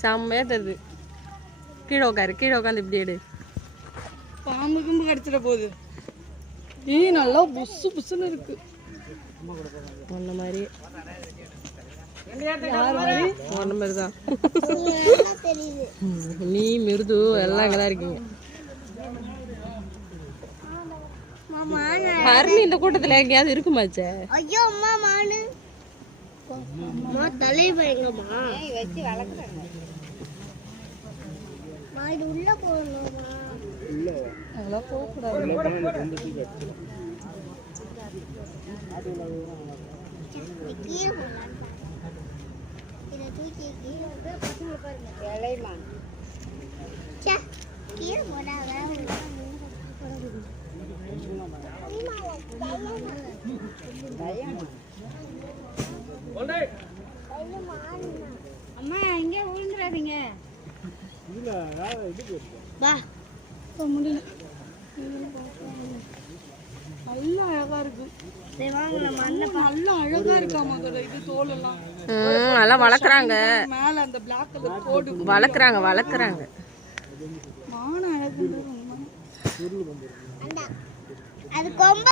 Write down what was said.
செம்மையா தருது. கீழே உட்காரு, கீழே உட்காந்து இப்படி எடு. பாம்பு கும்பு கடிச்சிட போகுது. நல்லா புசு புசுன்னு இருக்கு. ஒன்ன மாதிரி ஒன்ன மாதிரிதான். நீ மிருது எல்லாம் இங்கதான் இருக்கீங்க. ஹரணி இந்த கூட்டத்துல எங்கேயாவது இருக்குமாச்சே? ஐயோ அம்மா மானு தலைவங்கம்மா வச்சு வளர்க்குறாங்க. இது உள்ள போகணுமா? உள்ள அதெல்லாம் போகக்கூடாது. இலைமான் கீழே போடாத. அம்மா இங்க விழுந்துடாதீங்க. நல்லா அழகா இருக்கு. நல்லா அழகா இருக்காமா இது தோல் எல்லாம். நல்லா வளர்க்குறாங்க. மேல அந்த பிளாக் கலர் கோடு வளர்க்குறாங்க வளர்க்குறாங்க. மான அழகு. அது கொம்பு